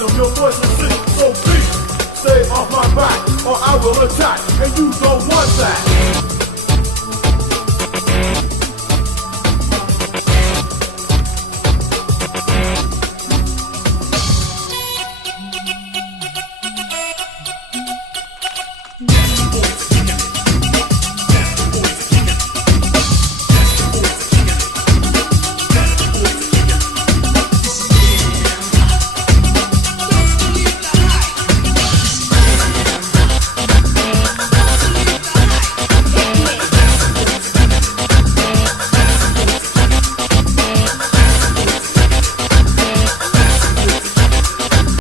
minimalism, your voice is sick, so please stay off my back or I will attack, and you don't want that.